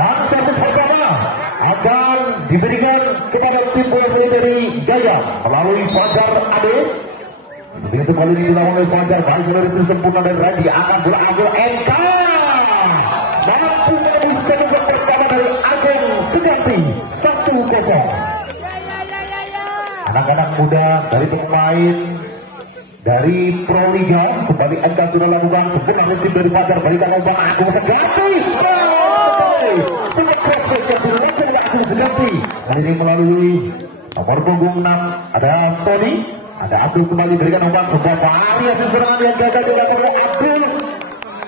Dan servis pertama akan diberikan kepada tim bola voli dari Gaya melalui Fajar Ade. Dengan sekali ini dilawan oleh Fajar, baik dari sempurna dan Randy akan bola Agil NK. Mampu menembus servis pertama dari Agil Seganti 1-0. Anak-anak muda dari pemain dari Pro Liga kembali NK sudah lakukan sebuah musim dari Fajar, balikan umpan Agung Seganti. Sudah crossfit ke belakang Agung Seganti. Kali ini melalui nomor punggung 6 ada Sony, ada Abdul kembali berikan umpan sebuah variasi serangan yang gagal dilakukan oleh Abdul.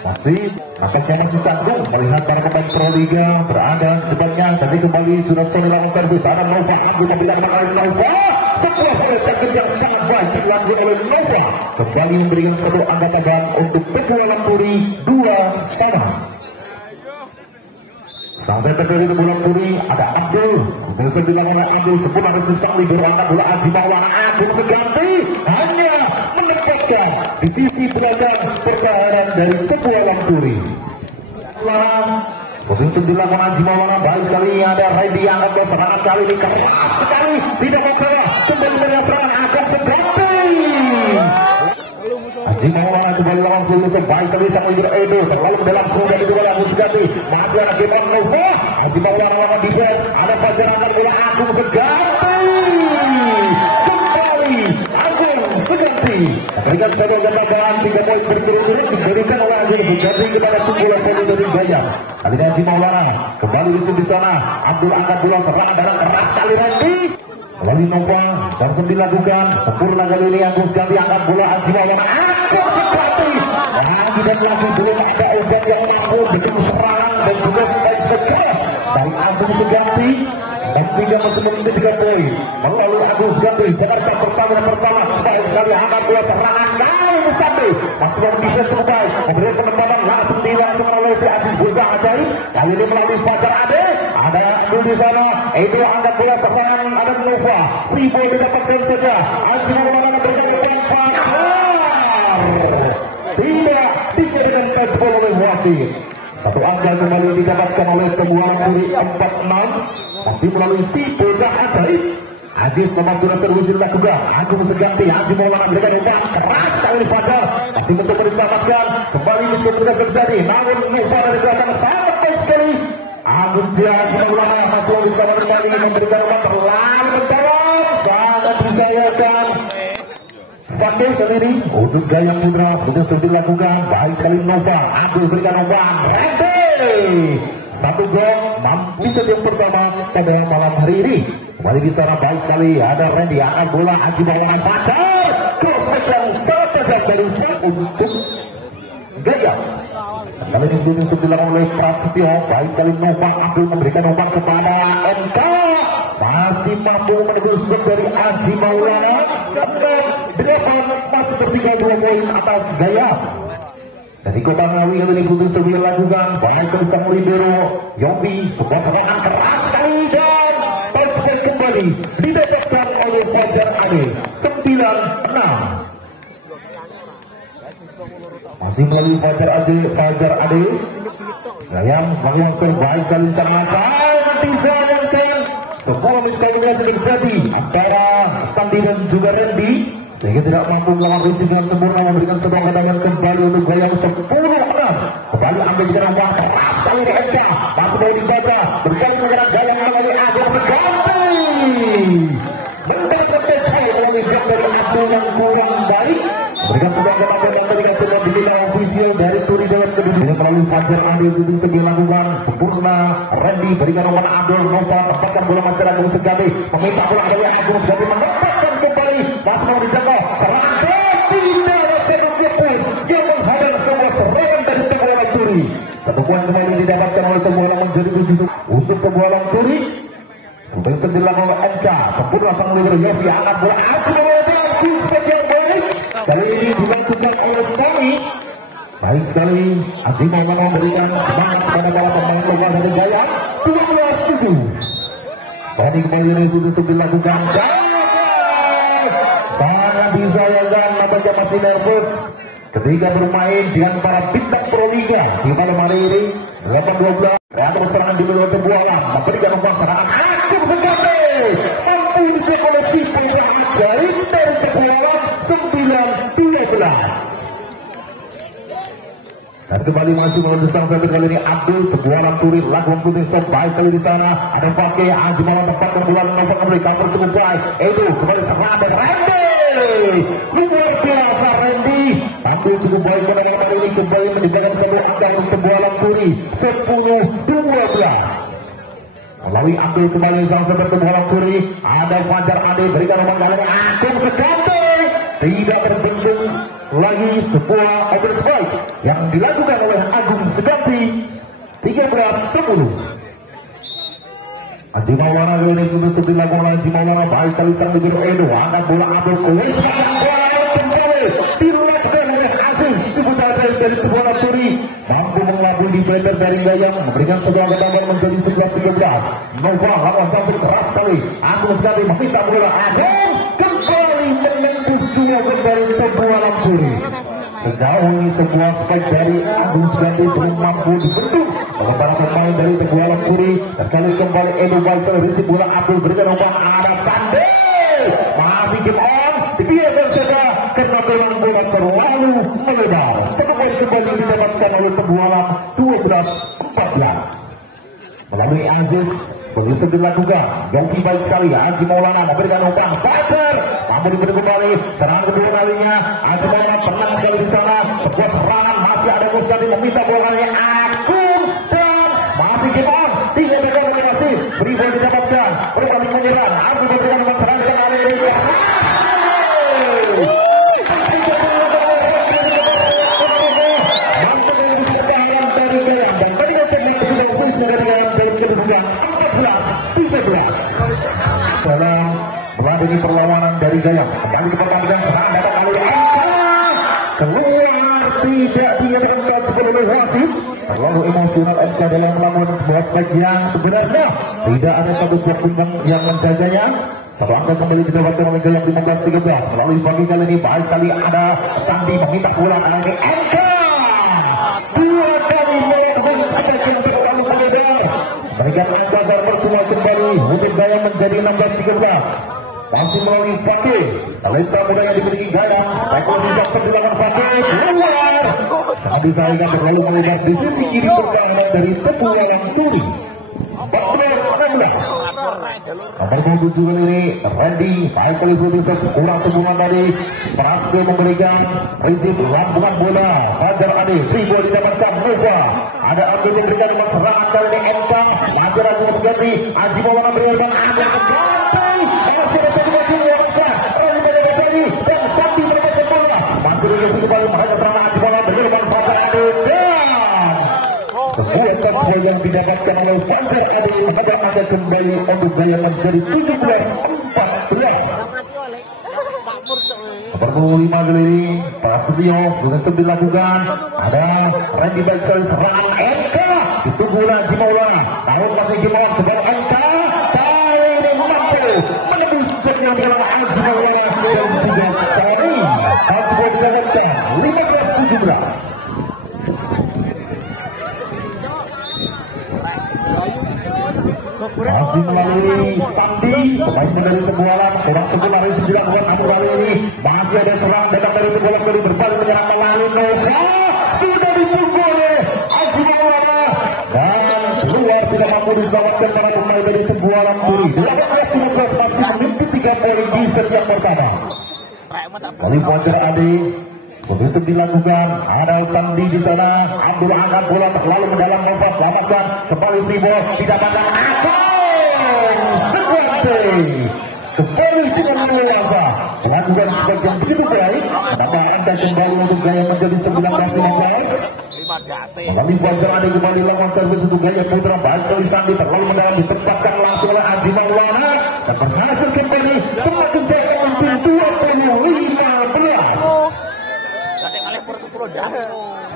Masih nampaknya masih canggung melihat para pemain Pro Liga berada depannya. Tadi kembali sudah Sony lawan servis, ada Nova Abdul memberikan oleh Nova. Setelah pencet yang sangat baik dilakukan oleh Nova, kembali memberikan satu angka tambahan untuk Petualang Puri 2-1. Sang center dari bola Puri ada Abdul, bisa dilakukan oleh Abdul sebelum ada susah libero angkat bola Aji Maulana. Agung Seganti hanya menempatkan di sisi belakang pertahanan dari Petualang Puri. Posisi dilakukan Aji Maulana, baik sekali ada Randy yang angkat serangan kali ini keras sekali, tidak membawa kembali dari serangan Agung Seganti. Aji Maulana kembali lawan Pulusan, baik sekali sang libero Edo terlalu dalam surga di bola Agung Seganti. Masih ada Gimon Nova, Aji Maulana lawan defense, ada Fajar angkat bola Agung Seganti. Kembali Agung Seganti berikan satu tambahan 3 poin berturut-turut diberikan oleh Agung Seganti kepada Petualang Puri dari Gaya. Kali ini Aji Maulana kembali di sana, Abdul angkat bola serangan darah keras kali Randy. Melalui Nova langsung dilakukan sempurna kali ini Agung Seganti angkat bola Aji Maulana. Agung Seganti lagi dan lagi belum ada obat yang mampu bikin serangan dan juga spike keras dari Agung Seganti. Dan 3 masih menit 3 poin melalui Agung Seganti. Jakarta pertama spike sekali angkat bola serangan kali ini Sandi masih yang defense cukup baik, memberikan penempatan langsung oleh si Aziz Burza Ajaib. Kali ini melalui Fajar Ade, ada Abdul di sana, itu angkat bola serangan ada Nova. Free ball didapatkan saja. Aji Maulana memberikan umpan tidak diberikan touch ball oleh wasit. Satu angka kembali didapatkan oleh Petualang Puri 46. Masih melalui si Burza Ajaib. Aziz sama sudah servis dilakukan. Agung Seganti, Aji Maulana berikan umpan keras kali Fajar masih mencoba diselamatkan. Kembali meskipun tidak terjadi, namun Nova dari belakang sangat baik sekali. Agung Aji Maulana masih bisa kembali memberikan umpan terlalu mendalam, sangat disayangkan. Pandai kali ini untuk Gaya Putra sudah dilakukan baik sekali Nova. Abdul berikan umpan Randy. 1 gol mampu yang pertama pada malam hari ini. Kembali di sana baik sekali ada Randy akan bola Aji Maulana Fajar. Cross yang sangat tajam dari untuk Gaya. Kali ini sudah dilakukan oleh Prasetyo, baik sekali Nova. Abdul memberikan umpan kepada NK, masih mampu menembus dari Aji Maulana. Dan 8 masih bertiga 2 poin atas Gaya. Dari Kota Ngawi kali ini Putus Sebil lakukan baik ke sang libero Yopi, sebuah serangan keras sekali dan touchback kembali didapatkan oleh Fajar Ade 9-6. Masih melalui Fajar Ade Gayam sebagai yang terbaik sekali sama sangat disayangkan sebuah miskomunikasi terjadi antara Sandi dan juga Randy sehingga tidak mampu melawan risik dengan sempurna, memberikan sebuah kedatangan kembali untuk Gayam 10-6. Kembali ambil di dalam wang keras kali di MK, masih boleh dibaca berkali mengenai Gayam melalui Agung Seganti. Mendapat PCI melalui gap dari Abdul yang kurang baik, berikan sebuah kedatangan dan berikan sebuah digital ofisial dari Turi Dewan Kedua. Ini melalui Fajar ambil Dudung Sebil lakukan sempurna. Randy berikan nomor Abdul Nova tempatkan bola masih Agung Seganti, meminta bola dari Agung Seganti menempatkan kembali masih mau dijaga serangan tidak sedikit pun yang menghadang semua serangan dari Petualang Puri. 1 poin kembali didapatkan oleh Petualang menjadi 7 untuk Petualang Puri. Kembali dilakukan oleh NK, sempurna sang libero Yofi angkat bola Aji Maulana yang baik. Kali ini dilakukan oleh Sami. Baik sekali Aji Maulana memberikan semangat kepada para pemain lokal dari Gaya 12-7. Tadi kembali Putus Sebil lakukan sangat disayangkan, nampaknya masih nervous ketika bermain dengan para bintang Proliga di malam hari ini. 8-12 ada serangan di luar Tebualan memberikan umpan serangan Agung sekali mampu dicek oleh si Puja Ajaib dari Tebualan 9-12. Dan kembali masih melendesang sampai kali ini Abdul Tebualan Turin lakukan putih baik kali di sana ada pakai Haji Malam tempat kebulan nomor kembali cover cukup baik itu kembali serangan dari Randy luar biasa Randy Abdul cukup baik pada kali ini kembali menjadikan satu angka untuk Tebualan Turin 10-12 melalui Abdul kembali sang seperti Tebualan Turin ada Fajar Ade berikan umpan kali ini Agung sekali tidak terbendung lagi sebuah open strike yang dilakukan oleh Agung Seganti 13-10. Haji Maulana kali ini untuk dilakukan oleh Haji Maulana baik kali sang libero Edo angkat bola Abdul Kuwais kembali dilakukan oleh Aziz Subuh dari Tebualan Turi mampu mengelabui defender dari Gayam memberikan sebuah ketambahan menjadi 11-13. Nova lawan tampil keras sekali Agung Seganti meminta bola Agung kembali menembus dunia dari Tebualan Turi. Sejauh ini sebuah spike dari Agung Seganti belum mampu dibendung sementara pemain dari Tebualan Turi terkali kembali Edo Baisal risik bola Abdul berikan umpan arah Sande masih game on dibiarkan saja karena peluang bola terlalu melebar. Satu poin kembali didapatkan oleh Tebualan 12-14 melalui Aziz berusaha dilakukan Yogi baik sekali Haji Maulana memberikan umpan Fajar mampu diberi kembali serangan kedua kalinya Haji Maulana tenang sekali di sana sebuah serangan masih ada Musnadi meminta bolanya Agung dan masih gimana tiga meter masih beri bola didapatkan berbalik menyerang Agung memberikan umpan serangan kembali dalam meladeni perlawanan dari Gayam kembali ke pertandingan serangan dapat kali keluar tidak dinyatakan sebagai wasit terlalu emosional MK dalam melakukan sebuah spike yang sebenarnya tidak ada satu buah bintang yang menjaganya. Satu angka kembali didapatkan oleh Gayam 15-13 melalui pagi kali ini baik sekali ada Sandi meminta bola kali ini MK dua kali melakukan spike yang terlalu melebar berikan angka percuma kembali untuk Gayam menjadi 16-13 masih melalui Fakih talenta muda yang dimiliki Gayam spekulasi jaksa di belakang Fakih keluar saat disayangkan terlalu melebar di sisi kiri pertahanan dari Tebualan Turi 14-16 nomor 7 kali ini Randy baik kali produser kurang sambungan tadi Prasetyo memberikan prinsip lambungan bola Fajar Ade free ball didapatkan Nova ada Abdul memberikan serangan kali ini MK masih Agung Seganti Haji Maulana berikan Agung Seganti masih ada satu lagi yang Randy Badari dan Sandi mendapatkan bola masih lebih kembali mereka serangan Haji Maulana berikan Fajar Ade sebuah touchdown yang didapatkan oleh Fajar Ade ada kembali untuk Gayam menjadi 17-14 nomor 5 kali ini Prasetyo berhasil dilakukan ada Randy baik sekali serangan MK ditunggu Haji Maulana tahun masih gimana sebuah MK kali ini mampu menembus yang dalam Haji Maulana dan juga Sari Haji didapatkan 15-17 masih melalui Sandi pemain dari Tebualan kurang sebuah hari 9 buat Abu kali ini masih ada serang datang dari Tebualan kali berbalik menyerang melalui Nova sudah ditunggu oleh Haji Maulana dan keluar tidak mampu diselamatkan para pemain dari Tebualan Turi 18-15 masih memimpin 3 poin di setiap pertama kali Fajar Ade berusaha dilakukan ada Sandi di sana Abdul angkat bola terlalu mendalam Nova selamatkan kembali free ball didapatkan Agung Seganti kembali dengan leluasa melakukan spike yang begitu baik menambah angka kembali untuk Gayam menjadi 19-15 melalui Fajar Ade kembali lakukan servis untuk Gayam putra baik sekali Sandi terlalu mendalam ditempatkan langsung oleh Haji Maulana dan berhasil kembali semakin jauh memimpin 20-15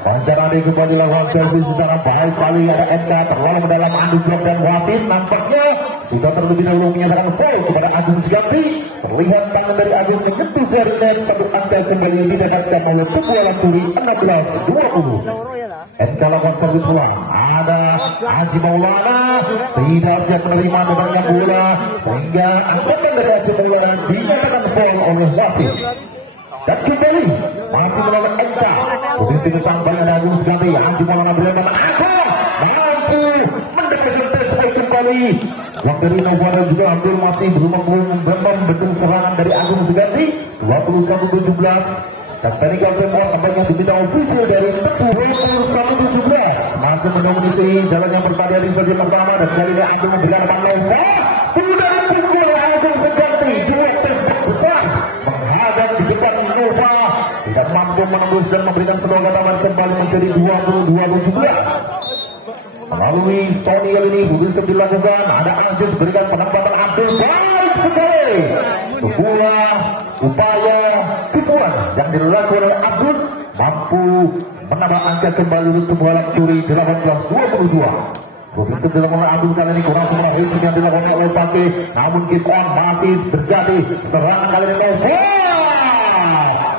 Fajar Ade kembali lawan servis secara baik sekali. Ada NK terlalu mendalam adu blok dan wasit nampaknya sudah terlebih dahulu menyatakan foul kepada Agung Seganti. Terlihat tangan dari Agung menyentuh jaringan. Satu angka kembali didapatkan oleh Petualang Turi 16-20. NK lawan servis ulang. Ada Haji Maulana tidak siap menerima datangnya bola sehingga angkatan dari Haji Maulana dinyatakan foul oleh wasit. Dan kembali masih melawan NK. Posisi kesampaian ada Agung Seganti. Haji Maulana berlebihan Agung mampu mendapatkan touchback kembali. Waktu dari Nova dan juga Abdul masih belum membendung serangan dari Agung Seganti. 21-17. Dan technical timeout tampaknya diminta official dari Teguh 21-17. Masih mendominasi jalannya pertandingan di sesi pertama dan kali ini Agung memberikan umpan Nova. Sudah dipukul Agung Seganti. Dua tembak besar menghadap di depan Nova. Tidak mampu menembus dan memberikan sebuah kataman kembali menjadi 22-17. Melalui Sony kali ini bisa dilakukan. Ada Anjus berikan penempatan Abdul baik sekali. Sebuah upaya tipuan yang dilakukan oleh Abdul mampu menambah angka kembali untuk Petualang Turi 18-22. Provinsi dilakukan oleh Abdul kali ini kurang semua risik yang dilakukan oleh Pake. Namun kick on masih terjadi. Serangan kali ini Nova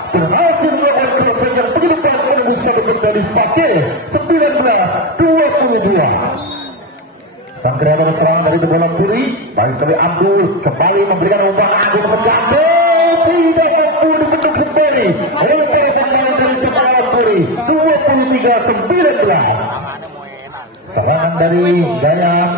berhasil melakukan cross yang begitu baik menembus satu dari Pake. 19-22. Sang kreator serangan dari Petualang Turi baik sekali Abdul kembali memberikan umpan Agung Seganti. Tidak mampu dibentuk kembali oleh para pemain dari Petualang Turi. 23-19. Serangan dari Gayam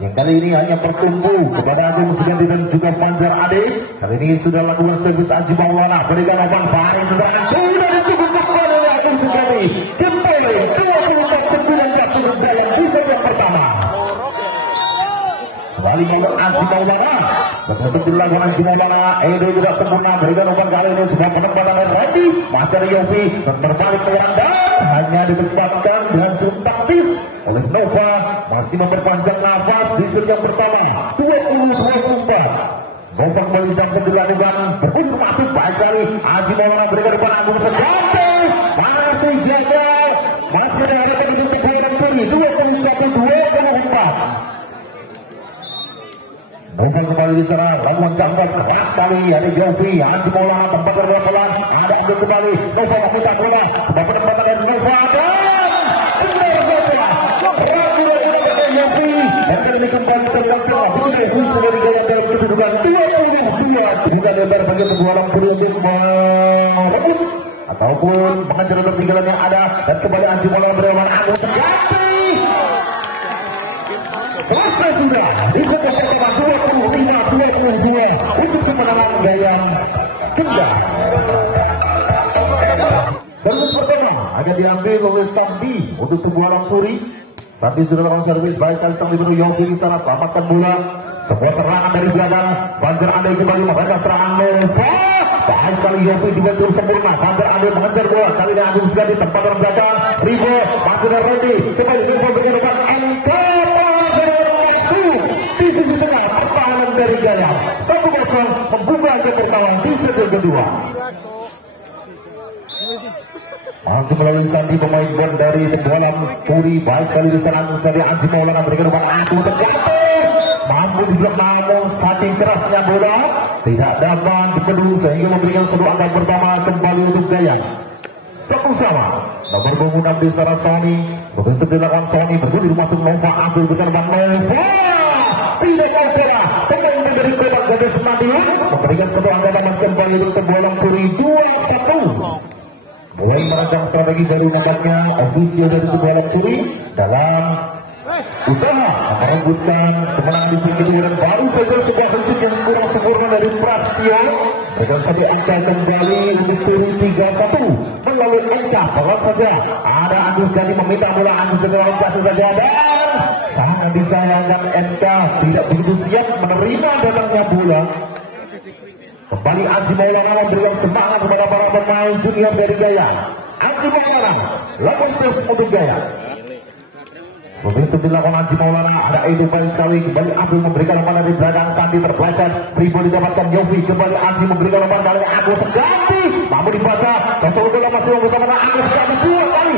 yang kali ini hanya bertumpu kepada Agung Seganti dan juga Fajar Ade. Kali ini sudah lakukan servis Haji Maulana. Berikan umpan baik serangan sudah dicukupkan oleh Agung Seganti. Kembali 24-19 dalam bisa yang pertama. Kembali melakukan Haji Maulana. Berhasil dilakukan Haji Maulana. Edo juga sempurna berikan umpan kali ini sebuah penempatan dari Randy. Masih ada Yofi dan berbalik melandang. Hanya ditempatkan dengan cukup taktis oleh Nova. Masih memperpanjang nafas di set yang pertama. 20-24. Nova kembali dan dilakukan berbunyi masuk baik sekali. Haji Maulana berikan umpan Agung Seganti. Masih gagal. Masih ada harapan untuk Petualang Turi. 21-24. Nova kembali diserang, lakukan jamsat keras sekali. Ada Yofi, Haji Maulana tempat berpelan. Ada Abdul kembali. Nova meminta bola. Sebab penempatan dari Nova dan benar saja. Ragu dari Yofi. Dan kali ini kembali terlangsung. Begitu Yofi dari gaya dalam kedudukan 22. Bukan lebar bagi Petualang Turi untuk merebut ataupun mengejar ketinggalan yang ada. Dan kembali Haji Maulana berlawan Agung Seganti. Selesai sudah di set pertama 25-22 untuk kemenangan Gayam Kendal. Servis pertama akan diambil oleh Sambi untuk Petualang Turi. Sambi sudah lakukan servis baik kali sang libero Yogi di sana selamatkan bola. Sebuah serangan dari belakang. Fajar Ade kembali memberikan serangan Nova. Baik sekali Yogi juga cukup sempurna. Fajar Ade mengejar bola. Kali ini Agung Seganti tempat dalam belakang. Rivo masih ada Randy. Kembali Rivo berikan umpan NK. Di sisi tengah pertahanan dari Gayam 1-0 membuka angka berkawan di set yang kedua. Masih melalui Sandi pemain bon dari Petualang Turi. Baik sekali di sana Haji Maulana berikan umpan Agung Seganti. Mampu diblok namun saking kerasnya bola tidak dapat dipeduli sehingga memberikan satu angka pertama kembali untuk Gayam. Satu sama nomor penggunaan di sana Sony. Provinsi dilakukan Sony bergulir masuk Nova. Abdul berikan umpan Nova. Tidak bola pemain dari Kota Gadis Madiun memberikan satu angka tamat kembali untuk Petualang Turi 2-1. Mulai merancang strategi baru nampaknya ofisial dari Petualang Turi dalam usaha merebutkan kemenangan di sini dan baru saja sebuah fisik yang kurang sempurna dari Prastio dengan satu angka kembali untuk Turi 3-1 melalui angka pelan saja. Ada Agus Gani meminta bola. Agus Gani kasih saja dan sangat disayangkan NK tidak begitu siap menerima datangnya bola. Kembali Haji Maulana memberikan semangat kepada para pemain junior dari Gayam. Haji Maulana lakukan serve untuk Gayam. Provinsi dilakukan Haji Maulana. Ada Edo baik sekali. Kembali Abdul memberikan umpan dari belakang. Sandi terpleset. Ribo didapatkan Yofi. Kembali Haji memberikan umpan kali Agung Seganti. Mampu dibaca. Cocok bola masih bersama Agung Seganti. Dua kali.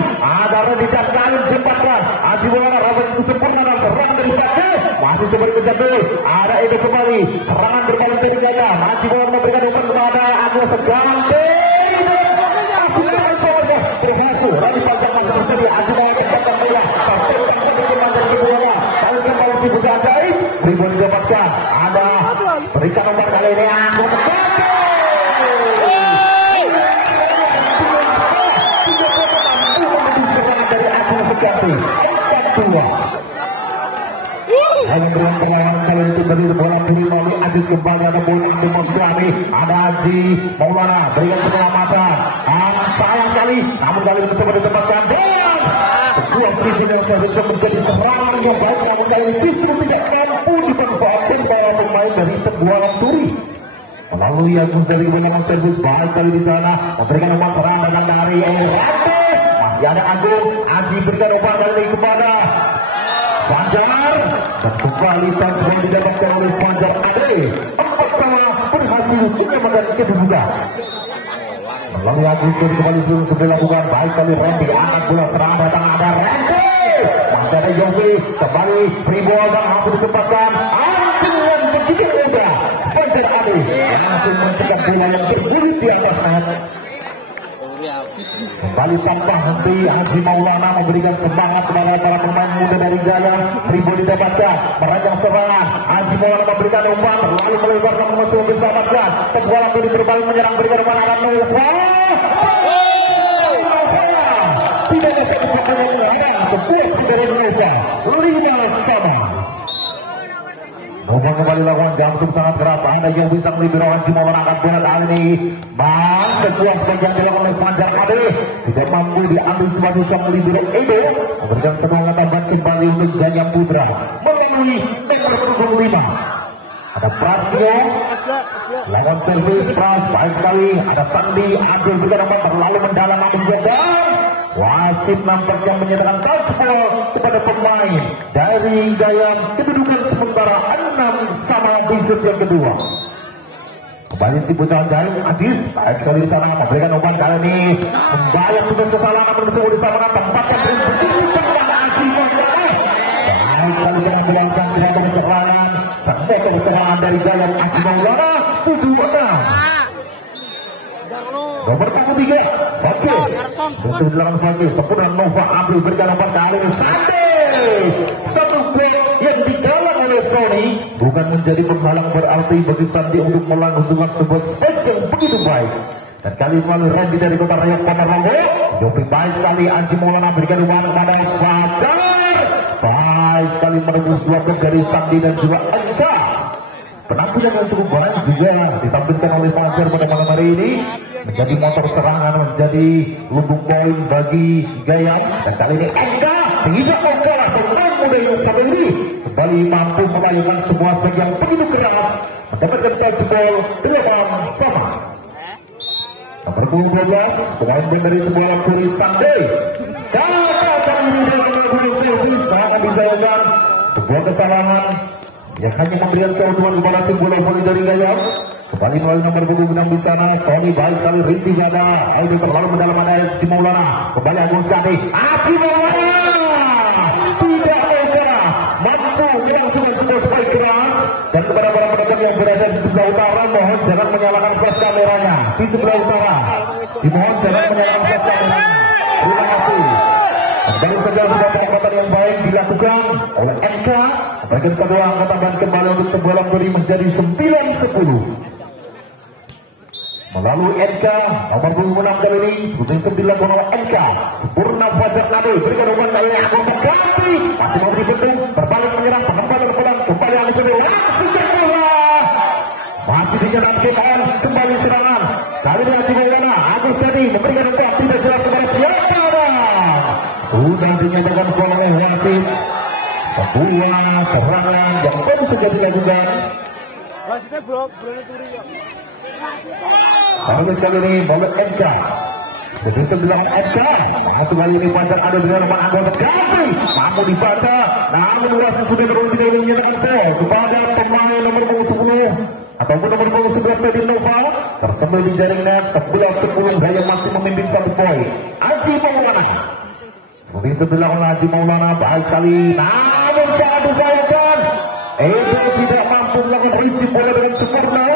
Ada di kali jembatan Aji Maulana Robert sempurna dan serangan dari belakang masih coba dikejar dulu. Ada itu kembali serangan berbalik dari belakang. Aji Maulana memberikan umpan kepada Agus Gante masih berhasil Rani panjang masuk tadi. Aji Maulana mencetak bola tertembak ke panjang kedua. Kali kembali si Bocah Ajaib rebound didapatkan. Ada berikan umpan kali ini Agus Gante. Yang berulang perlawanan kali itu dari bola kiri melalui Aziz kembali ada bola demonstrasi. Ada Aji Maulana berikan penyelamatan. Sayang sekali, namun kali ini mencoba ditempatkan bola. Sebuah prinsip yang seharusnya menjadi serangan yang baik, namun kali ini justru tidak mampu dimanfaatkan para pemain dari Tebualang Turi. Melalui Agus dari bola servis baik kali di sana memberikan umpan serangan dari Rande. Masih ada Agung, Aji berikan umpan kali ini kepada Fajar dan kembali transfer didapatkan oleh Fajar Ade. 4-sama berhasil menyamakan kedudukan. Melalui Agus dari kembali belum sudah dilakukan baik kali Randy angkat bola serangan datang ada Randy. Masih ada Yogi kembali free ball dan langsung ditempatkan dengan begitu mudah Fajar Ade langsung mencetak bola yang bergulir di atas net. Kembali tanpa henti Haji Maulana memberikan semangat kepada para pemain muda dari Gaya. Ribu didapatkan merancang serangan. Haji Maulana memberikan umpan lalu melebarkan musuh diselamatkan. Tebualang Turi berbalik menyerang berikan umpan akan Nova. Tidak ada satu pemain yang menyerang sebuah dari Nova 5-sama. Nova kembali lakukan jamsum sangat keras. Ada yang bisa melibero Haji Maulana angkat bola kali ini. Sebuah sebagian dilakukan oleh Fajar Ade tidak mampu diambil sebagai sang melibero Edo. Memberikan sebuah tambahan kembali untuk Ganyam Putra melalui nomor 25. Ada Prasyo lawan servis Pras baik sekali. Ada Sandi ambil berikan umpan terlalu mendalam namun gagal. Wasit nampaknya menyatakan touchball kepada pemain dari Gayam. Kedudukan sementara 6-sama di set yang kedua. Kembali si Bocah Ajaib Adis baik sekali di sana memberikan umpan kali ini membayar tugas kesalahan namun bisa disamakan tempatkan dari begitu tepat Aji Maulana. Baik sekali dengan bilangsang tidak ada serangan sampai ke serangan dari Gayam Aji Maulana 7-6. Nomor 23 Fakir musuh dilakukan Fakir sempurna Nova ambil berikan umpan kali ini satu break yang digalang oleh Sony bukan menjadi penghalang berarti bagi Sandi untuk melangsungkan sebuah spek yang begitu baik. Dan kali melalui Randy dari Kota Raya Ponorogo Jovi baik sekali. Aji Maulana berikan umpan kepada Fajar baik sekali menembus bloker dari Sandi dan juga NK. Penampilan yang cukup baik juga ditampilkan oleh Fajar pada malam hari ini menjadi motor serangan, menjadi lumbung poin bagi Gayam. Dan kali ini NK tidak mau kalah pemain muda yang satu ini kembali mampu melayangkan sebuah set yang begitu keras mendapatkan touchball 8-sama. Nomor 12 pemain dari Tebualang Turi Sunday katakan ini bisa membisayakan sebuah kesalahan yang hanya memberikan keuntungan kepada tim bola voli dari Gayam. Kembali melalui nomor 26 di sana Sony baik sekali Risi ada itu terlalu mendalam ada Aji Maulana kembali Agus Gante. Aji Maulana tidak bergerak mampu melangsungkan sebuah spike keras. Dan kepada para penonton yang berada di sebelah utara mohon jangan menyalakan flash kameranya di sebelah utara, dimohon jangan menyalakan flash kameranya. Terima kasih. Kembali saja sebuah penempatan yang baik dilakukan oleh NK memberikan satu angka tambahan kembali untuk Tebualang Turi menjadi 9-10. Melalui NK nomor 26 kali ini rutin 9 oleh NK sempurna Fajar Nabi berikan umpan kali ini Agus Ganti masih mau dibentuk berbalik menyerang pengembangan pulang kembali Agus Ganti langsung terbola masih dinyerang kekaan kembali serangan kali ini Aji Maulana Agus Ganti memberikan umpan tidak jelas kepada siapa sudah dinyatakan oleh wasit sebuah serangan yang baru saja dilakukan. Wasitnya bro Turi ya. Kali ini boleh NK jadi 9 NK masuk kali ini Fajar ada dengan umpan Agus Ganti mampu dibaca namun wasit sudah terlalu tidak menyatakan gol kepada pemain nomor 10 ataupun nomor 11 Teddy Nova tersembunyi di jaring net 11-10 Gayam masih memimpin 1 poin. Aji Maulana Di sebelah Haji Maulana baik sekali, namun sangat disayangkan Edo tidak mampu melakukan isi bola dengan sempurna.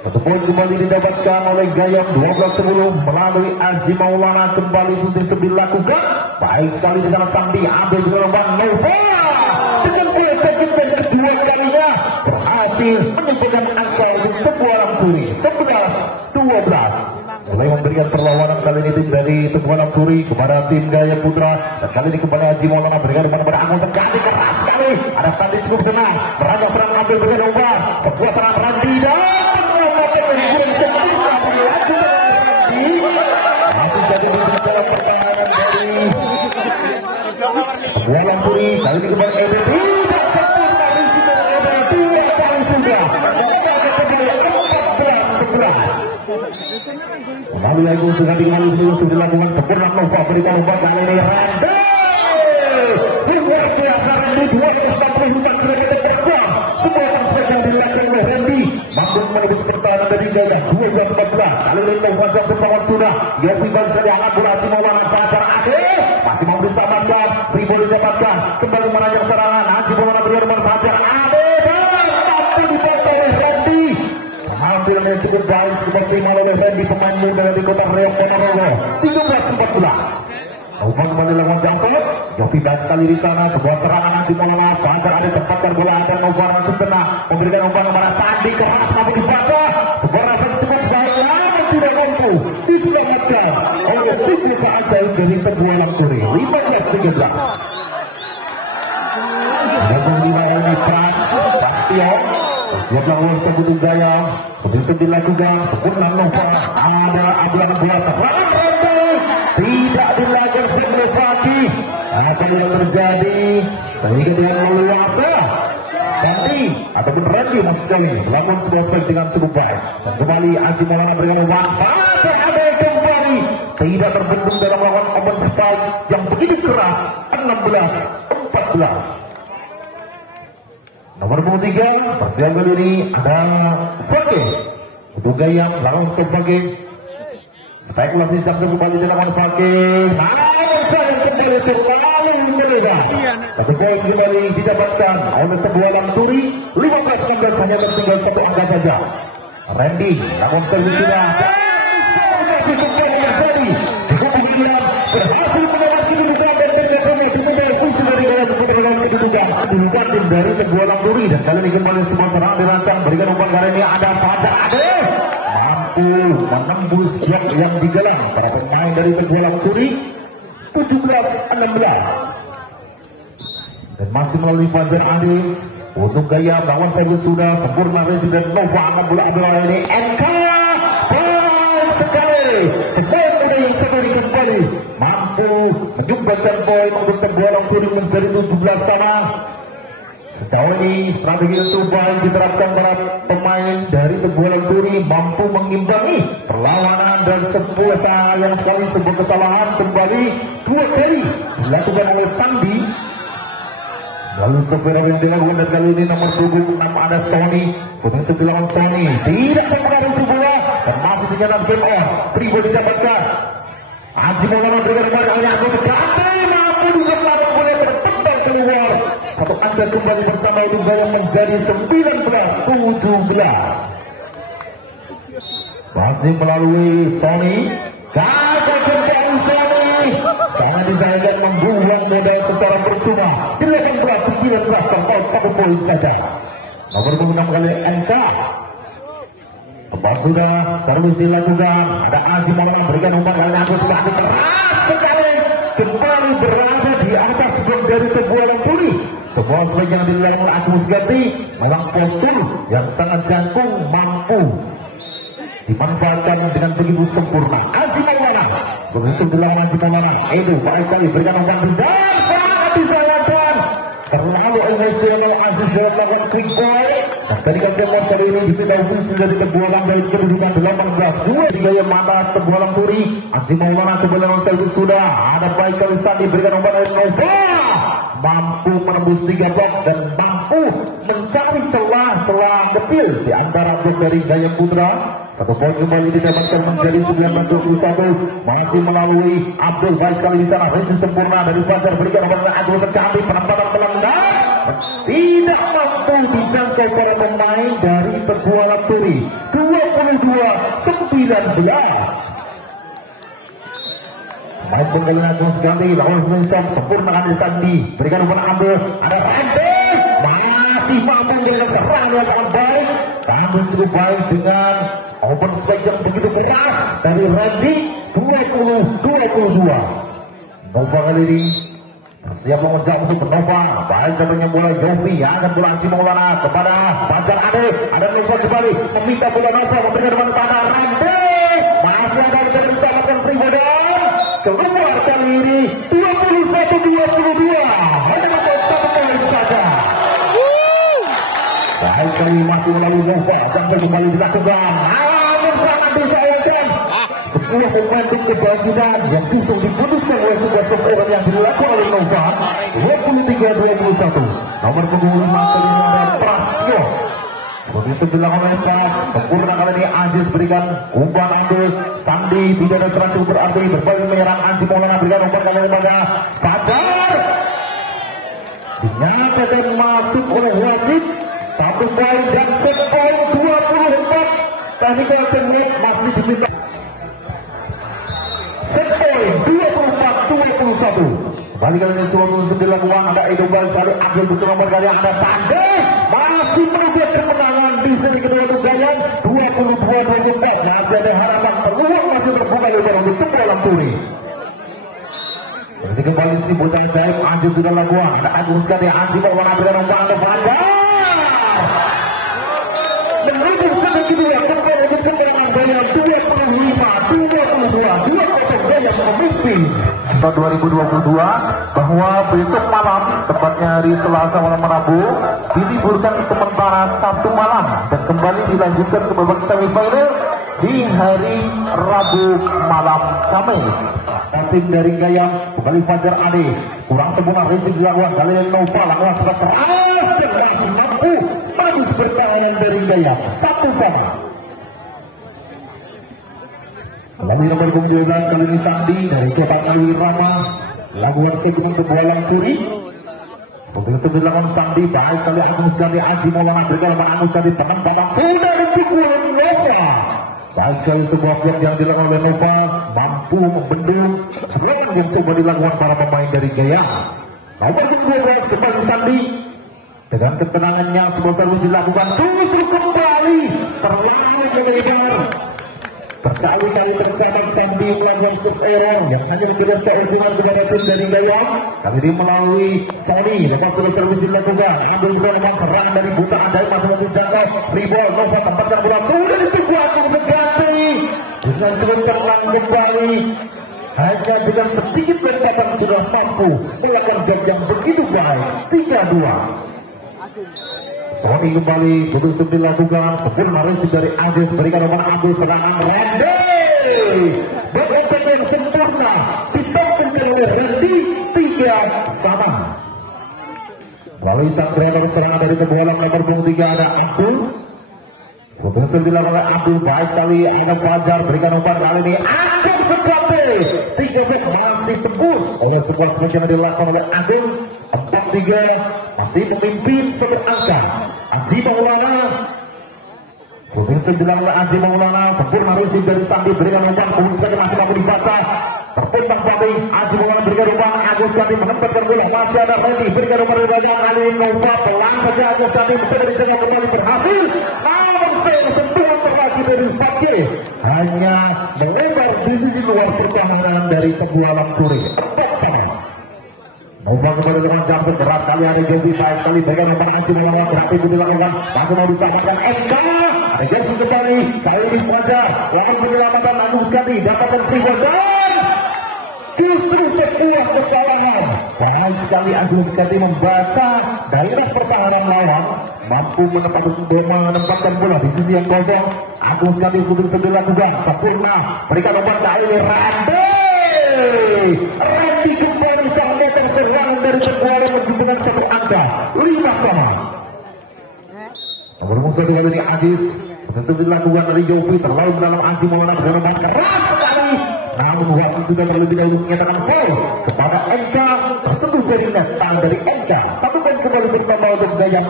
Satu poin kembali didapatkan oleh Gayam 12-10 melalui Haji Maulana. Kembali itu dilakukan baik sekali di sana. Sandi ambil dengan umpan Nova dengan bola cepat dan kedua kalinya berhasil menempatkan angka untuk Tebu Alam Turi 11-12. Mulai memberikan perlawanan kali ini tim dari Tebu Alam Turi kepada tim Gaya Putra, dan kali ini kembali Haji Maulana berikan kepada Agung sekali keras sekali. Ada Sandi cukup tenang, beranjak serang ambil dengan umpan, sebuah serangan Randi dan masih jadi dalam pertahanan dari Tebu Alam Turi. Kali ini kembali Edo tidak sempurna isi dari Edo, dua kali sudah kembali 14-11. Kembali lagi sudah sudah dilakukan sempurna Nova berikan umpan kali ini Randi luar biasa. Randi 244 km per jam. Semua transfer yang dilakukan oleh Randi mampu menembus pertahanan dari Gaya 12-14. Kali ini Nova jam sepawan sudah Yofi bangsa diangkat bola Haji Maulana Fajar Ade masih mampu diselamatkan. Ribo didapatkan kembali meranjang serangan Haji Maulana berikan Fajar Ade dan mampu dibaca oleh Randi. Hampir yang cukup baik seperti oleh Randy pemain muda dari Kota Riau Ponorogo 13-14. Umpan kembali lawan Jangkau. Yofi baik sekali di sana. Sebuah serangan Haji Maulana Fajar ada tempatkan bola akan Nova langsung kena memberikan umpan kepada Sandi keras mampu dibaca. Sebuah rapat cukup baik namun tidak mampu diselamatkan oleh Siti Ajaib dari Tebu Alam Turi 15-13. Dan lima ini Bastion yang melawan sebutan Gaya bisa dilakukan sempurna Nova. Ada aduan bola serangan Randi tidak dilakukan sebelum pagi. Apa yang terjadi sehingga dia meluasa Sandi ataupun Randi maksud kali melakukan sebuah spek dengan cukup baik. Dan kembali Haji Maulana berikan pada ada kembali tidak terbendung dalam melawan open spike yang begitu keras 16-14. Nomor 23 persiapan kali ini ada Fake untuk Gaya langsung sebagai spekulasi jam kembali dilakukan Fake. Namun saya kembali terlalu melebar. Satu poin kembali didapatkan oleh Tebu Alam Turi 15-16 hanya tertinggal satu angka saja. Randy lakukan servis sudah masih kembali terjadi kemudian berhasil mendapat kedudukan dan ternyata dimulai fungsi dari Gaya dengan kedudukan tim dari Tebu Alam Turi. Dan kali ini kembali semua serangan dirancang berikan umpan kali ini ada Fajar Ade mampu menembus blok yang digalang para pemain dari Tebu Alam Turi 17-16. Dan masih melalui Fajar Ade untuk Gaya lawan saya sudah sempurna Residen Nova akan bola ini NK baik sekali pemain muda yang sekali kembali mampu menjumpai poin untuk Tebu Alam Turi menjadi 17 sama. Sejauh ini strategi tercoba yang diterapkan para pemain dari Tebu Alam Turi mampu mengimbangi perlawanan dan sebuah serangan yang sekali sebuah kesalahan kembali dua kali dilakukan oleh Sandi. Lalu sebenarnya yang dilakukan dan kali ini nomor 26 ada Sony. Pemain sebelah Sony tidak terpengaruh sebuah dan masih dinyatakan game on. Pribo didapatkan. Haji Maulana berikan kepada Ayahku sekali mampu juga melakukan bola tertendang keluar. Satu angka kembali pertama untuk Gaya menjadi 19-17. Masih melalui Sony. Gagal kembali Sony. Sangat disayangkan membuang modal secara percuma. 18-19 terpaut 1 poin saja. Nomor 26 kali NK. Tempat sudah servis dilakukan. Ada Haji Maulana berikan umpan kali ini Agus Bakti keras sekali. Kembali berada di atas blok dari Tebu Alam Turi. Sebuah spek yang dilakukan oleh Agus Bakti memang postur yang sangat jangkung mampu dimanfaatkan dengan begitu sempurna. Haji Maulana begitu dilakukan Haji Maulana. Edo baik sekali berikan umpan dan sangat disayangkan. Terlalu emosional Aziz Jawab melakukan quick boy. Dan tadi kan kali ini dipindah fungsi dari Tebu Alam dari kedudukan 18-2 di Gaya Matas Tebu Alam Turi. Haji Maulana kembali on servis sudah. Ada baik kali Sandi berikan umpan dari Nova. Mampu menembus 3 blok dan mampu mencari celah-celah kecil di antara blok dari Gaya Putra. Satu poin kembali didapatkan menjadi 19-21. Masih melalui Abdul, baik sekali di sana. Racing sempurna dari Fajar, berikan kepada Agus Sekali, penempatan pelanggan tidak mampu dijangkau para pemain dari Petualang Turi. 22-19. Main kembali Agus Sekali, lawan Winston sempurna dari Sandi, berikan kepada Abdul, ada Randy, masih mampu dengan serangan yang sangat baik. Tampil cukup baik dengan open spike yang begitu keras dari Randy. 20-22. Nova kali ini siap mengejar musuh Nova. Baik datangnya bola Yofi, akan bola Aji Maulana kepada Fajar Ade. Ada Nova kembali meminta bola Nova, memberikan depan tanah Randy. Masih ada yang diselamatkan Primadan. Keluar kali ini 21-22. Hanya satu poin saja. Baik kali masih melalui Nova, sampai kembali dilakukan. Namun sangat disayangkan, sebuah momentum kebangkitan yang justru diputuskan oleh sebuah seorang yang dilakukan oleh Nova. 23-21. Nomor punggung 5 kali nomor Prastio. Begitu sebelah oleh pas, sempurna kali ini Aziz berikan umpan ambil Sandi, tidak ada serangan cukup berarti, berbalik menyerang Aji Maulana, berikan umpan kali kepada Fajar. Dinyatakan masuk oleh wasit. Satu poin dan set poin 24. Technical technique masih diberikan. Set poin 24-21. Kembali kali ini suatu dilakukan, ada Edo Balsari, ambil betul nomor kali ada Sandi. Masih membuat kemenangan di seri kedua Tugayan 22-24. Masih ada harapan, peluang masih terbuka lebar untuk Petualang Turi. Jadi kembali si bocah jaib, Anju sudah lakukan, ada Agung sekali, Anji mau mengambil umpan ada Fajar. Menurut sedang kedua, kembali ke kemenangan Bayan 25-22. 2-0 Bayan memimpin. 2022 bahwa besok malam, tepatnya hari Selasa malam Rabu, diliburkan sementara Sabtu malam dan kembali dilanjutkan ke babak semifinal di hari Rabu malam Kamis. Tim dari Gayam kembali Fajar Ade, kurang sempurna racing dilakukan kali ini Nova, lakukan sudah keras dan masih mampu bagus pertahanan dari Gayam 1-1. Kembali nomor 12 kali ini Sandi dari Cepat Alwi Rama, lakukan segmen Petualang Turi. Begitu dilakukan Sandi, baik sekali Agus sekali Aji Maulana, berikan kepada Agus sekali penempatan sudah dipukul Nova. Baik sekali sebuah blok yang dilakukan oleh Nova, mampu membendung serangan yang coba dilakukan para pemain dari Jaya. Nomor 12 kembali Sandi dengan ketenangannya, sebuah servis dilakukan, justru kembali terlalu melebar. Berkali-kali tercatat Sandi melakukan seorang yang hanya mengejar keuntungan kepada tim dari Gayam. Kali ini melalui Sony, lepas sudah servis dilakukan, ambil bola dengan serangan dari Buta Andai, masih mampu jangkau Ribol, Nova tempatkan bola, sudah ditipu Agung Sekali dengan cukup terang kembali. Hanya dengan sedikit pendekatan sudah mampu melakukan gap yang begitu baik. 3-2. Sony kembali, betul dilakukan, sempurna racing dari Aziz, berikan nomor Abdul, serangan Randy. Berotak yang sempurna, ditampilkan oleh Randy, 3-3. Melalui sang trainer serangan dari Petualang nomor 3 ada Abdul. Betul dilakukan oleh Abdul, baik sekali, ada Fajar, berikan umpan kali ini, Agung Sekali. 3 masih tembus oleh sebuah spesial yang dilakukan oleh Agung. 4-3 masih memimpin satu angka. Aji Maulana, Betul dilakukan oleh Aji Maulana, sempurna racing dari Sandi, berikan umpan, kemudian masih mampu dibaca. Terpentang balik, Aji Maulana berikan umpan, Agus Sandi menempatkan bola, masih ada Randy, berikan umpan dari belakang, kali ini Nova, pelan saja Agus Sandi mencoba dijaga kembali, berhasil. Namun sentuhan terlagi dari Fakir hanya melebar di sisi luar pertahanan dari Petualang Turi. 4-1. Nova kembali dengan Jamset, keras kali ada Jovi, baik sekali berikan umpan Aji Maulana, berarti itu dilakukan, langsung mau disamakan MK. Ada Jovi kembali, kali ini Fajar, lakukan penyelamatan Agung Sekali, dapatkan Tribun dan justru sebuah kesalahan. Baik sekali Agung Sekali membaca daerah pertahanan lawan, mampu menempatkan bola di sisi yang kosong. Agung Sekali putus sebelah juga, sempurna, berikan umpan kali ini Randy kembali sang meter serangan dari Petualang dengan satu angka 5-5. Nomor musuh kali ini Adis, Berhasil dilakukan dari Yopi terlalu dalam Aji Maulana dengan nomor keras sekali. Namun wasit sudah terlebih dahulu menyatakan foul kepada NK. Tersentuh jaringan tangan dari NK. Satu poin kembali bertambah untuk gaya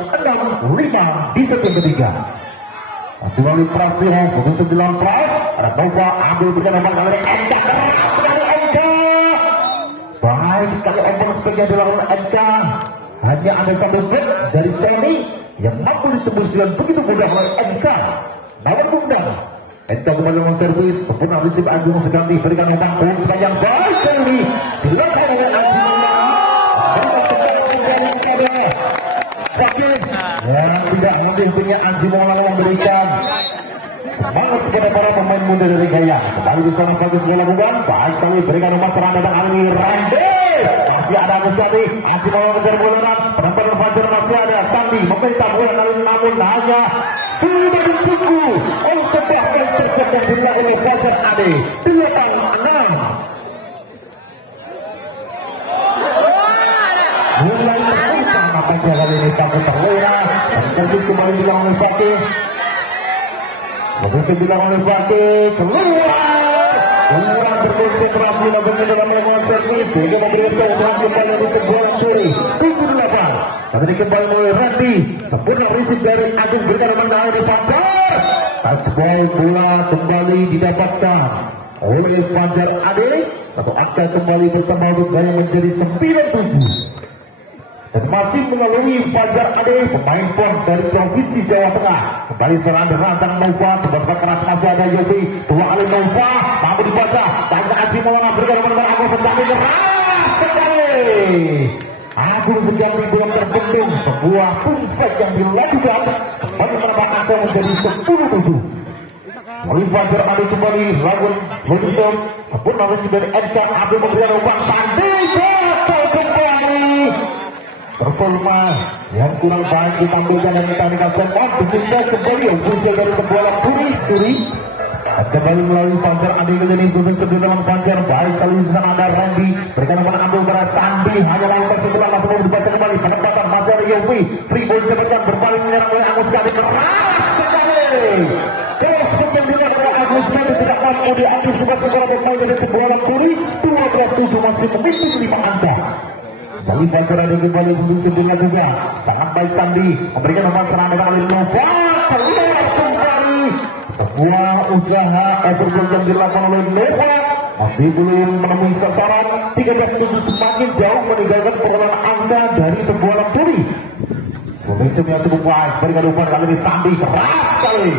6-5 di set ketiga. Masih melalui Prastiho, berhasil dilawan Pras. Ada Nova ambil berikan nomor dari NK. Keras sekali NK. Baik sekali ombak sebagai dilakukan NK. Hanya ada satu back dari Sony yang mampu ditembus dengan begitu mudah oleh NK. Namun bundang NK kembali dengan servis sempurna prinsip Agung Seganti berikan umpan pun sepanjang baik kali ini dilakukan oleh Aji yang tidak mungkin Aji Maulana memberikan semangat kepada para pemain muda dari Gaya. Kembali di sana bagus dilakukan baik kali berikan umpan serang datang kali ini Randy. Masih ada Agus Gati, Aji Maulana kejar bola, penempatan Fajar masih ada Sandi meminta bola kali ini namun hanya sudah ditunggu oleh sebuah gol tercepat yang dilakukan oleh Fajar Ade 8-6. Mulai terbuka nampaknya kali ini takut terlena dan servis kembali dilakukan oleh Fakih. Servis dilakukan oleh Fakih keluar berkonsentrasi nampaknya dengan melakukan servis sehingga memberikan keunggulan kembali di kebola Curi 7-8. Tapi kembali oleh Randy sempurna risik dari Agung berikan nomor di Fajar. Touchball bola kembali didapatkan oleh Fajar Ade. Satu angka kembali bertambah untuk Gaya menjadi 9-7. Dan masih melalui Fajar Ade pemain pon dari Provinsi Jawa Tengah. Kembali serangan rancang Nova sebelah keras masih ada Yobi. Dua kali Nova mampu dibaca dan Aji Maulana berikan nomor Agung Seganti keras sekali. Agung Seganti belum terbendung sebuah pushback yang dilakukan kembali menambah angka menjadi 10-7. Oleh Fajar Ade kembali lawan Lodison sempurna risik dari NK ambil memberikan umpan Sandi gagal kembali. Performa yang kurang baik ditampilkan dan ditampilkan sempat begitu kembali ofisial dari kebola Curi kembali melalui Fajar Ade kali ini berhasil dalam Fajar baik kali ini sana ada Randy berikan umpan ambil kepada Sandi hanya lawan persebelah masih mau dibaca kembali penempatan masih ada Yopi free ball didapatkan berbalik menyerang oleh Agus Gati keras sekali terus kemudian oleh Agus Gati tidak mampu diantisipasi bola bermain dari kebola Curi 12-7 masih memimpin 5 angka. Dari Fajar Ade kembali menuju dunia juga sangat baik Sandi memberikan nomor serangan dengan oleh Nova keluar kembali sebuah usaha overball yang dilakukan oleh Nova masih belum menemui sasaran 13-7 semakin jauh meninggalkan perolehan angka dari pembola Curi. Momentum yang cukup baik berikan umpan kali ini Sandi keras sekali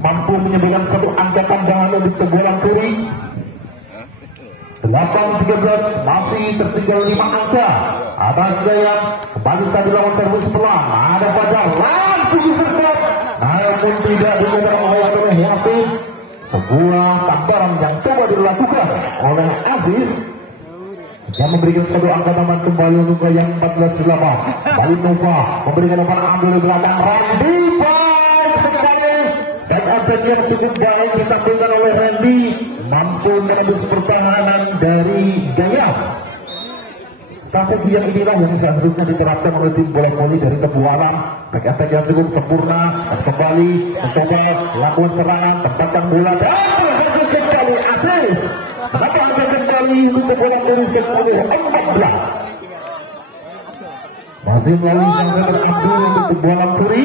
mampu menyebabkan satu angka tambahan untuk pembola Curi. 8-13 masih tertinggal 5 angka atas Gaya kembali satu lawan servis pelan ada Fajar langsung disergap namun tidak dilakukan oleh Yasin. Sebuah sambaran yang coba dilakukan oleh Aziz yang memberikan satu angka tambahan kembali untuk Gaya 14-8. Balik Nova memberikan umpan ambil di belakang Randy baik sekali dan attack yang cukup baik ditampilkan oleh Randy mampu menembus pertahanan dari Gaya. Strategi yang inilah yang seharusnya diterapkan oleh tim bola voli dari Tebualam. Attack yang cukup sempurna dan kembali mencoba melakukan serangan tempatkan bola dan berhasil kembali Aziz menambah kembali untuk bola voli oleh 14. Masih melalui sang Abdul untuk bola Curi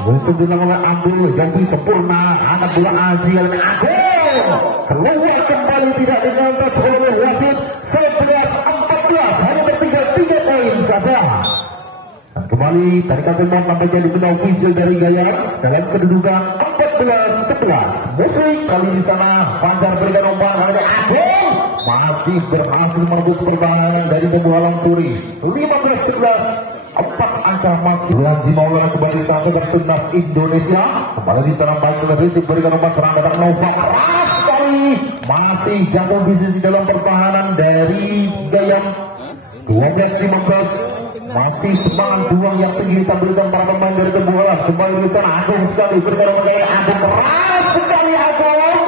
berhasil dilakukan oleh Abdul Yopi sempurna anak bola Aji yang Agung keluar kembali tidak dinyontok oleh wasit 11-14 hanya bertinggal 3 poin saja. Dan kembali tadi kata Bang nampaknya dibina ofisial dari Gaya dalam kedudukan 14-11. Musik kali di sana Fajar berikan umpan oleh Agung masih berhasil menembus pertahanan dari Tebualam Curi 15-11. 4 angka masih Aji Maulana kembali saat timnas Indonesia kembali di sana baik oleh Rizik berikan umpan serang datang Nova keras sekali masih jatuh di sisi dalam pertahanan dari Gaya 12-15 masih semangat juang yang tinggi ditampilkan para pemain dari Tebualam kembali di sana Agung sekali berikan umpan dari Agung keras sekali Agung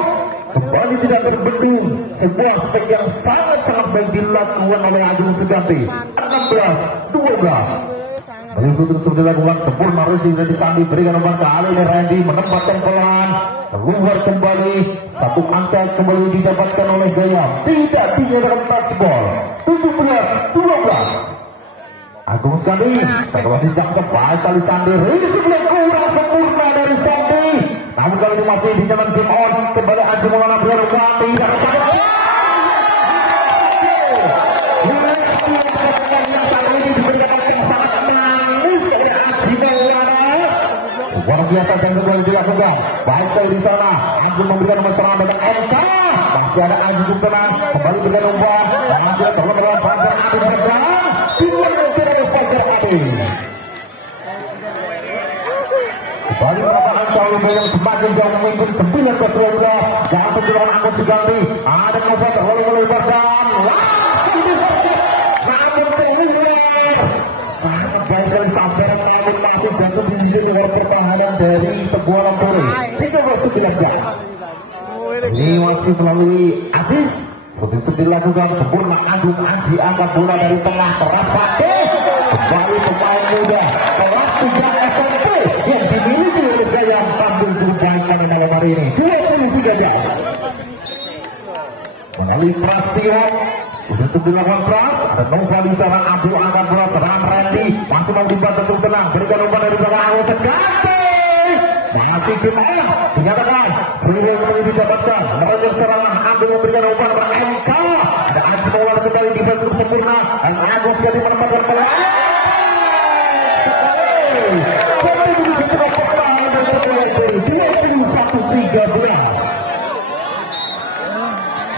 kembali tidak terbendung sebuah spek yang sangat baik dilakukan oleh Agung Seganti 16-12. Dari itu terus dilakukan sempurna receive dari Sandi, berikan umpan kali ini Randy menempatkan pelan keluar kembali, satu angka kembali didapatkan oleh Gayam, tidak dinyatakan touchball. 17-12. Agung Sandi terkawasi Jackson, baik kali Sandi, receive yang kurang sempurna dari Sandi, namun kali ini masih di jalan game on, kembali Aji Maulana berikan umpan tidak tersabar. Luar biasa yang kembali dilakukan, baik kali di sana Agung memberikan nomor serang dengan MK, masih ada Aji Suktenang kembali berikan umpan, dan masih ada terlalu Fajar Adi bergerak dimulai oleh Fajar Adi. Kembali melakukan kalau yang semakin jauh memimpin 9-12, jangan penjualan Agus Suganti, ada coba terlalu melebarkan, langsung disergap, namun keluar. Sangat baik sekali sampai namun masih jatuh di sisi luar pertahanan dari Teguh Puri. 13-19. Ini masih melalui Aziz. Putus dilakukan sempurna, Agung Aji angkat bola dari tengah, keras pakai kembali pemain muda kelas 3 SMP yang dimiliki oleh Gayam sambil dibaikkan di malam hari ini. 23-13. Melalui Prasetyo sudah dilakukan Pras, ada Nova di sana, Abdul angkat bola, serangan Randy masih mau dibantu terus tenang, berikan umpan dari belakang Awas Segante, masih kena dinyatakan Freeway kembali didapatkan, merancang serangan Abdul memberikan umpan kepada MK, ada Aji Maulana kembali dibantu sempurna, dan Agus jadi menempatkan bola sekali, jadi bisa cepat pertahanan dan terkulai dari 21-13.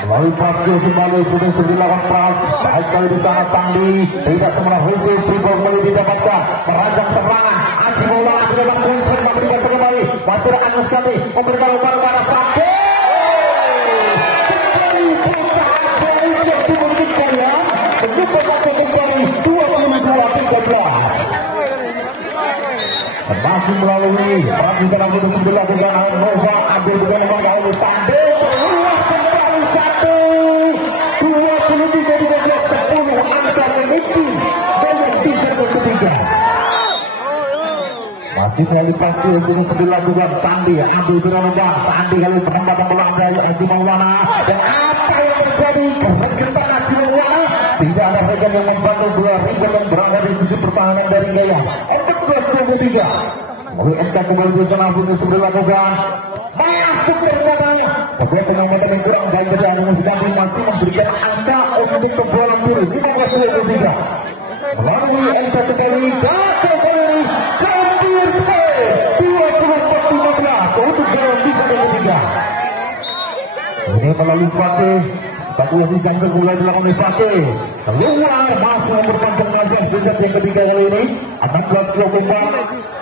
Melalui Prasetyo kembali putus dilakukan Pras, baik kali di sana Sandi tidak semena receive, Freeway kembali didapatkan, merancang serangan Aji Maulana mendapat poin serta memberikan kembali, masih ada Agus Kati memberikan umpan kepada Fadil. Masih melalui Prasetyo dalam putus dilakukan Nova, ambil dengan nomor oleh Sandi, keluar kembali 1-23-10, angka semipi dan yang bisa ketiga. Masih melalui Prasetyo putus dilakukan Sandi, ambil dengan nomor Sandi kali penempatan bola dari Aji Maulana, dan apa yang terjadi? Keregetan Aji Maulana, tidak ada rekan yang membantu dua ribut yang berada di sisi pertahanan dari Gayam. 14-23. Melalui MK kembali di sana putus dilakukan, masuk ternyata sebuah pengamatan yang kurang baik dari Agung Suganti masih memberikan angka untuk kebola biru. 15-23. Melalui MK kembali gagal kali Champion Spain 24-15 untuk Gayam bisa ketiga. Ini melalui Fatih, evakuasi jangkau mulai dilakukan oleh Fatih, keluar masih memperpanjang lagi sejak yang ketiga kali ini 14-24.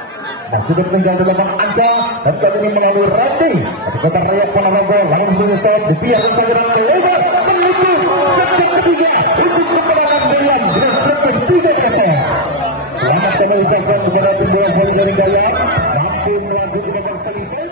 Dan sudah tinggal di belakang Anda, dan kali ini melalui Randy di kota Raya Ponorogo, lalu menyesat dibiarkan saja dengan melebar menuju set ketiga untuk kemenangan Gayam dengan skor 3-0. Selamat kembali ucapkan kepada tim bola voli dari Gayam, mampu melanjutkan dengan seri.